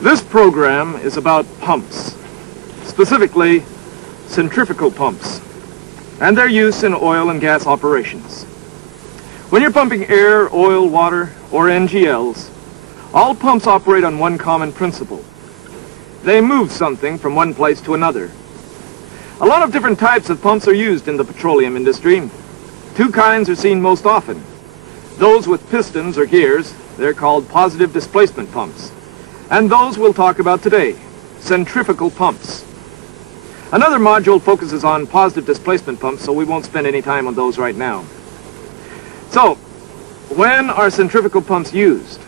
This program is about pumps, specifically centrifugal pumps, and their use in oil and gas operations. When you're pumping air, oil, water, or NGLs, all pumps operate on one common principle. They move something from one place to another. A lot of different types of pumps are used in the petroleum industry. Two kinds are seen most often. Those with pistons or gears, they're called positive displacement pumps. And those we'll talk about today, centrifugal pumps. Another module focuses on positive displacement pumps, so we won't spend any time on those right now. So, when are centrifugal pumps used?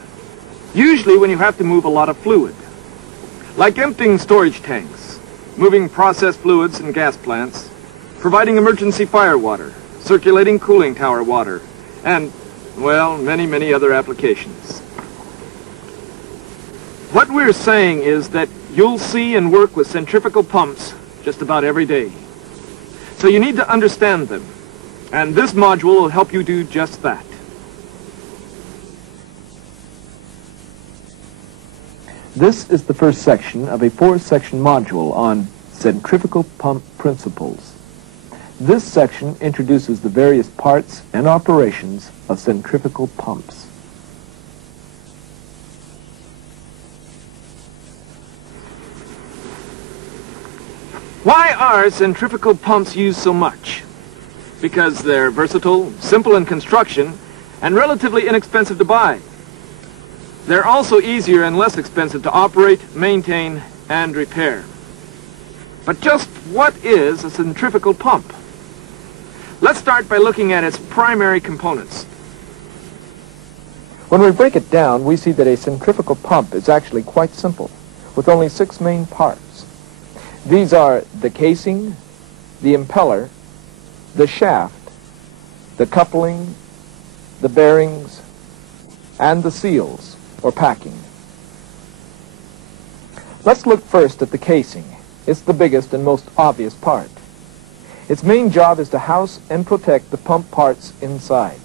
Usually when you have to move a lot of fluid, like emptying storage tanks, moving processed fluids in gas plants, providing emergency fire water, circulating cooling tower water, and, well, many other applications. What we're saying is that you'll see and work with centrifugal pumps just about every day. So you need to understand them, and this module will help you do just that. This is the first section of a four-section module on centrifugal pump principles. This section introduces the various parts and operations of centrifugal pumps. Why are centrifugal pumps used so much? Because they're versatile, simple in construction, and relatively inexpensive to buy. They're also easier and less expensive to operate, maintain, and repair. But just what is a centrifugal pump? Let's start by looking at its primary components. When we break it down, we see that a centrifugal pump is actually quite simple, with only 6 main parts. These are the casing, the impeller, the shaft, the coupling, the bearings, and the seals, or packing. Let's look first at the casing. It's the biggest and most obvious part. Its main job is to house and protect the pump parts inside.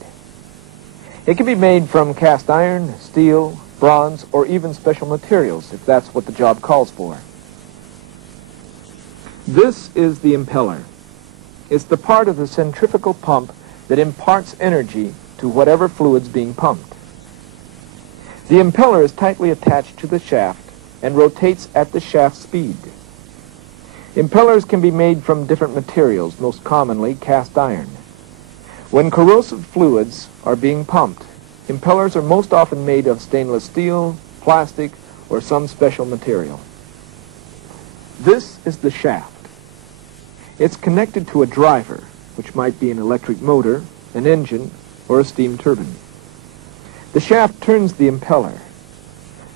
It can be made from cast iron, steel, bronze, or even special materials, if that's what the job calls for. This is the impeller. It's the part of the centrifugal pump that imparts energy to whatever fluid's being pumped. The impeller is tightly attached to the shaft and rotates at the shaft speed. Impellers can be made from different materials, most commonly cast iron. When corrosive fluids are being pumped, impellers are most often made of stainless steel, plastic, or some special material. This is the shaft. It's connected to a driver, which might be an electric motor, an engine, or a steam turbine. The shaft turns the impeller.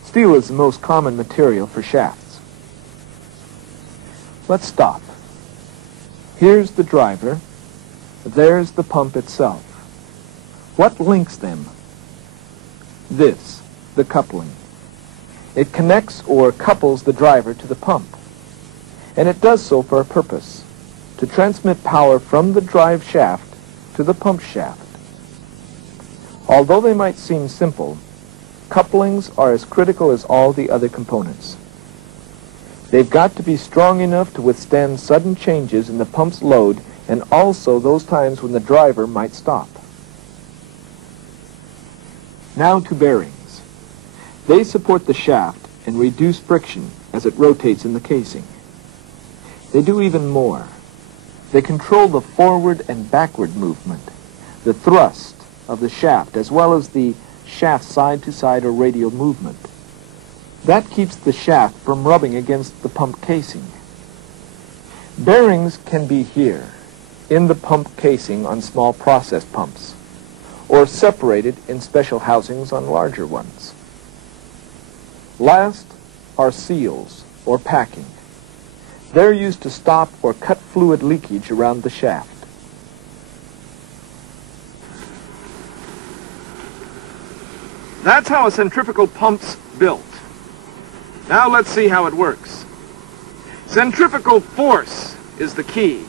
Steel is the most common material for shafts. Let's stop. Here's the driver. There's the pump itself. What links them? This, the coupling. It connects or couples the driver to the pump. And it does so for a purpose, to transmit power from the drive shaft to the pump shaft. Although they might seem simple, couplings are as critical as all the other components. They've got to be strong enough to withstand sudden changes in the pump's load and also those times when the driver might stop. Now to bearings. They support the shaft and reduce friction as it rotates in the casing. They do even more. They control the forward and backward movement, the thrust of the shaft, as well as the shaft side-to-side or radial movement. That keeps the shaft from rubbing against the pump casing. Bearings can be here, in the pump casing on small process pumps, or separated in special housings on larger ones. Last are seals, or packing. They're used to stop or cut fluid leakage around the shaft. That's how a centrifugal pump's built. Now let's see how it works. Centrifugal force is the key.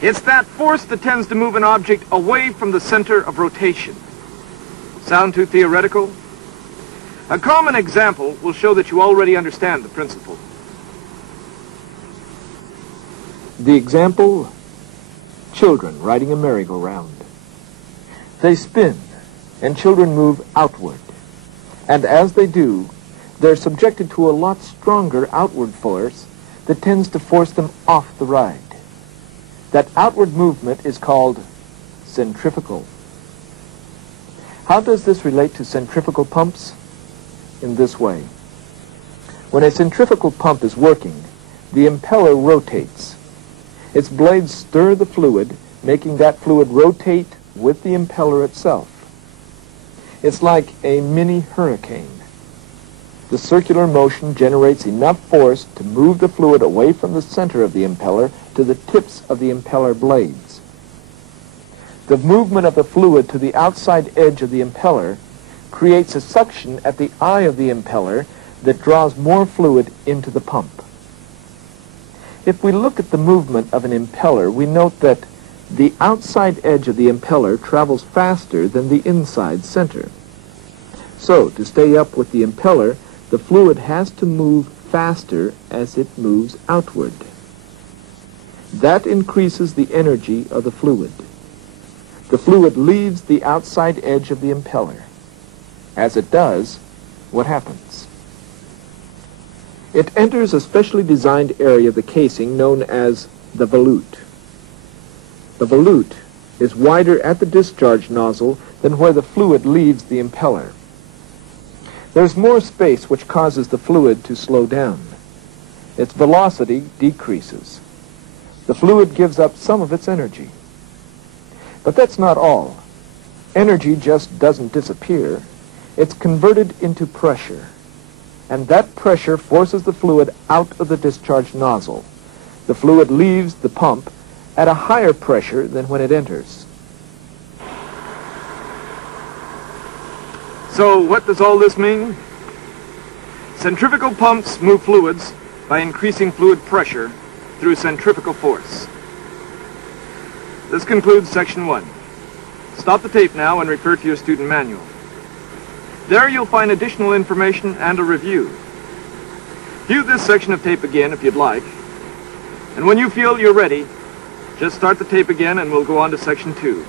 It's that force that tends to move an object away from the center of rotation. Sound too theoretical? A common example will show that you already understand the principle. The example, children riding a merry-go-round. They spin, and children move outward. And as they do, they're subjected to a lot stronger outward force that tends to force them off the ride. That outward movement is called centrifugal. How does this relate to centrifugal pumps? In this way. When a centrifugal pump is working, the impeller rotates. Its blades stir the fluid, making that fluid rotate with the impeller itself. It's like a mini hurricane. The circular motion generates enough force to move the fluid away from the center of the impeller to the tips of the impeller blades. The movement of the fluid to the outside edge of the impeller creates a suction at the eye of the impeller that draws more fluid into the pump. If we look at the movement of an impeller, we note that the outside edge of the impeller travels faster than the inside center. So, to stay up with the impeller, the fluid has to move faster as it moves outward. That increases the energy of the fluid. The fluid leaves the outside edge of the impeller. As it does, what happens? It enters a specially designed area of the casing known as the volute. The volute is wider at the discharge nozzle than where the fluid leaves the impeller. There's more space which causes the fluid to slow down. Its velocity decreases. The fluid gives up some of its energy. But that's not all. Energy just doesn't disappear. It's converted into pressure. And that pressure forces the fluid out of the discharge nozzle. The fluid leaves the pump at a higher pressure than when it enters. So what does all this mean? Centrifugal pumps move fluids by increasing fluid pressure through centrifugal force. This concludes section 1. Stop the tape now and refer to your student manual. There you'll find additional information and a review. View this section of tape again if you'd like. And when you feel you're ready, just start the tape again and we'll go on to section 2.